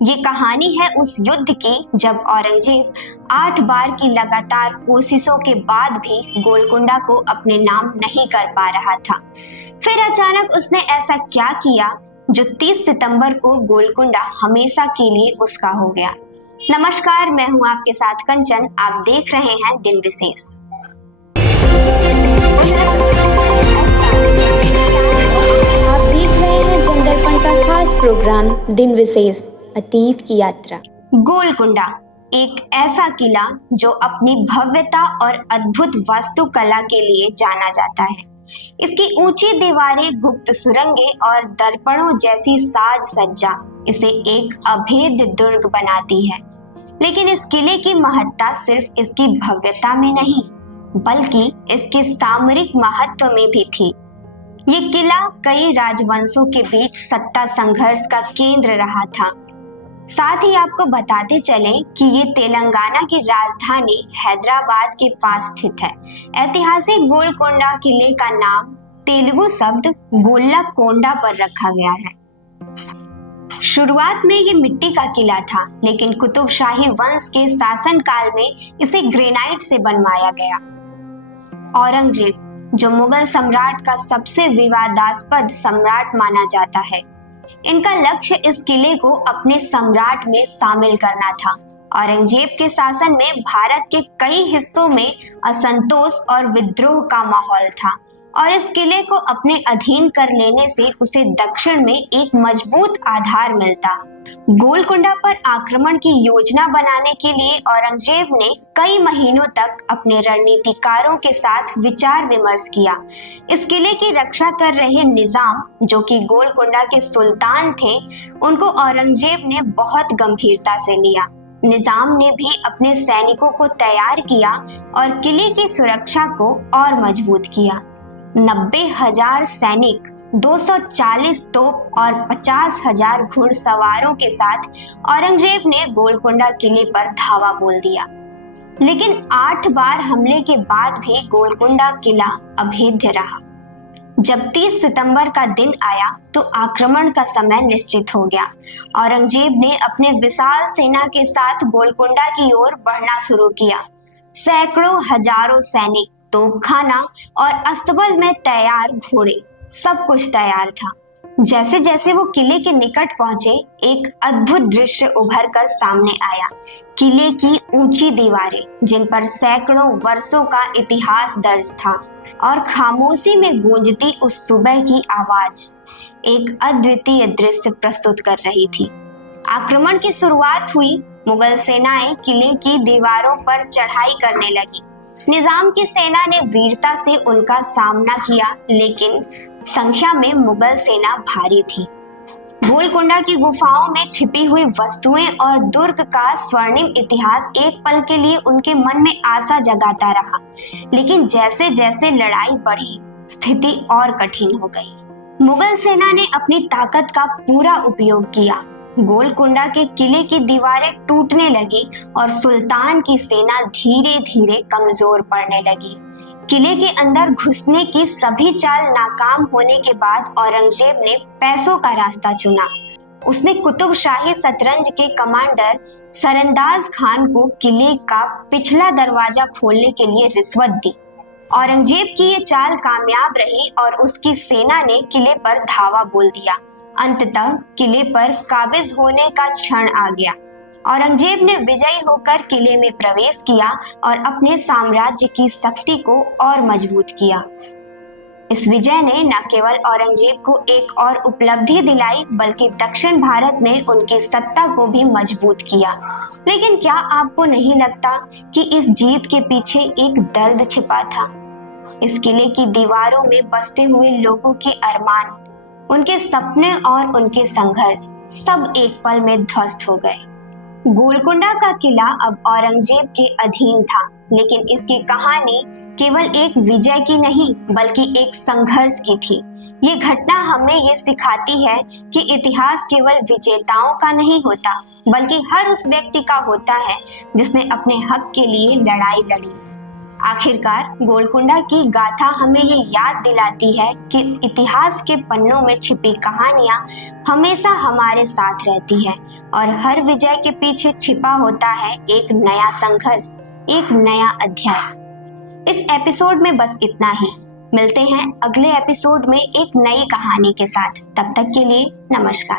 ये कहानी है उस युद्ध की जब औरंगजेब 8 बार की लगातार कोशिशों के बाद भी गोलकुंडा को अपने नाम नहीं कर पा रहा था। फिर अचानक उसने ऐसा क्या किया जो 30 सितंबर को गोलकुंडा हमेशा के लिए उसका हो गया। नमस्कार, मैं हूं आपके साथ कंचन। आप देख रहे हैं दिन विशेष। आप देख रहे हैं जनदर्पण का खास प्रोग्राम दिन विशेष, अतीत की यात्रा। गोलकुंडा एक ऐसा किला जो अपनी भव्यता और अद्भुत वास्तुकला के लिए जाना जाता है। इसकी ऊंची दीवारें, गुप्त सुरंगें और दर्पणों जैसी साज सज्जा इसे एक अभेद्य दुर्ग बनाती है। लेकिन इस किले की महत्ता सिर्फ इसकी भव्यता में नहीं, बल्कि इसके सामरिक महत्व में भी थी। ये किला कई राजवंशों के बीच सत्ता संघर्ष का केंद्र रहा था। साथ ही आपको बताते चले कि ये तेलंगाना की राजधानी हैदराबाद के पास स्थित है। ऐतिहासिक गोलकोंडा किले का नाम तेलुगु शब्द गोल्लाकोंडा पर रखा गया है। शुरुआत में ये मिट्टी का किला था, लेकिन कुतुबशाही वंश के शासनकाल में इसे ग्रेनाइट से बनवाया गया। औरंगजेब, जो मुगल सम्राट का सबसे विवादास्पद सम्राट माना जाता है, इनका लक्ष्य इस किले को अपने सम्राट में शामिल करना था। औरंगजेब के शासन में भारत के कई हिस्सों में असंतोष और विद्रोह का माहौल था और इस किले को अपने अधीन कर लेने से उसे दक्षिण में एक मजबूत आधार मिलता। गोलकुंडा पर आक्रमण की योजना बनाने के लिए औरंगजेब ने कई महीनों तक अपने रणनीतिकारों के साथ विचार विमर्श किया। इस किले की रक्षा कर रहे निजाम, जो कि गोलकुंडा के सुल्तान थे, उनको औरंगजेब ने बहुत गंभीरता से लिया। निजाम ने भी अपने सैनिकों को तैयार किया और किले की सुरक्षा को और मजबूत किया। 90,000 सैनिक, 240 तोप और 50,000 घुड़सवारों के साथ औरंगजेब ने गोलकुंडा किले पर धावा बोल दिया। लेकिन 8 बार हमले के बाद भी गोलकुंडा किला अभेद्य रहा। जब 30 सितंबर का दिन आया तो आक्रमण का समय निश्चित हो गया। औरंगजेब ने अपने विशाल सेना के साथ गोलकुंडा की ओर बढ़ना शुरू किया। सैकड़ों हजारों सैनिक, तोपखाना और अस्तबल में तैयार घोड़े, सब कुछ तैयार था। जैसे जैसे वो किले के निकट पहुंचे, एक अद्भुत दृश्य उभर कर सामने आया। किले की ऊंची दीवारें, जिन पर सैकड़ों वर्षों का इतिहास दर्ज था, और खामोशी में गूंजती उस सुबह की आवाज एक अद्वितीय दृश्य प्रस्तुत कर रही थी। आक्रमण की शुरुआत हुई। मुगल सेनाएं किले की दीवारों पर चढ़ाई करने लगी। निजाम की सेना ने वीरता से उनका सामना किया, लेकिन संख्या में मुगल सेना भारी थी। गोलकुंडा की गुफाओं में छिपी हुई वस्तुएं और दुर्ग का स्वर्णिम इतिहास एक पल के लिए उनके मन में आशा जगाता रहा। लेकिन जैसे जैसे लड़ाई बढ़ी, स्थिति और कठिन हो गई। मुगल सेना ने अपनी ताकत का पूरा उपयोग किया। गोलकुंडा के किले की दीवारें टूटने लगी और सुल्तान की सेना धीरे धीरे कमजोर पड़ने लगी। किले के अंदर घुसने की सभी चाल नाकाम होने के बाद औरंगजेब ने पैसों का रास्ता चुना। उसने कुतुबशाही शतरंज के कमांडर सरंदाज खान को किले का पिछला दरवाजा खोलने के लिए रिश्वत दी। औरंगजेब की ये चाल कामयाब रही और उसकी सेना ने किले पर धावा बोल दिया। अंततः किले पर काबिज होने का क्षण आ गया। औरंगजेब ने विजयी होकर किले में प्रवेश किया और अपने साम्राज्य की शक्ति को और मजबूत किया। इस विजय ने न केवल औरंगजेब को एक और उपलब्धि दिलाई, बल्कि दक्षिण भारत में उनकी सत्ता को भी मजबूत किया। लेकिन क्या आपको नहीं लगता कि इस जीत के पीछे एक दर्द छिपा था? इस किले की दीवारों में बसते हुए लोगों के अरमान, उनके सपने और उनके संघर्ष सब एक पल में ध्वस्त हो गए। गोलकुंडा का किला अब औरंगजेब के अधीन था, लेकिन इसकी कहानी केवल एक विजय की नहीं, बल्कि एक संघर्ष की थी। ये घटना हमें ये सिखाती है कि इतिहास केवल विजेताओं का नहीं होता, बल्कि हर उस व्यक्ति का होता है जिसने अपने हक के लिए लड़ाई लड़ी। आखिरकार गोलकुंडा की गाथा हमें ये याद दिलाती है कि इतिहास के पन्नों में छिपी कहानियां हमेशा हमारे साथ रहती हैं और हर विजय के पीछे छिपा होता है एक नया संघर्ष, एक नया अध्याय। इस एपिसोड में बस इतना ही। मिलते हैं अगले एपिसोड में एक नई कहानी के साथ। तब तक के लिए नमस्कार।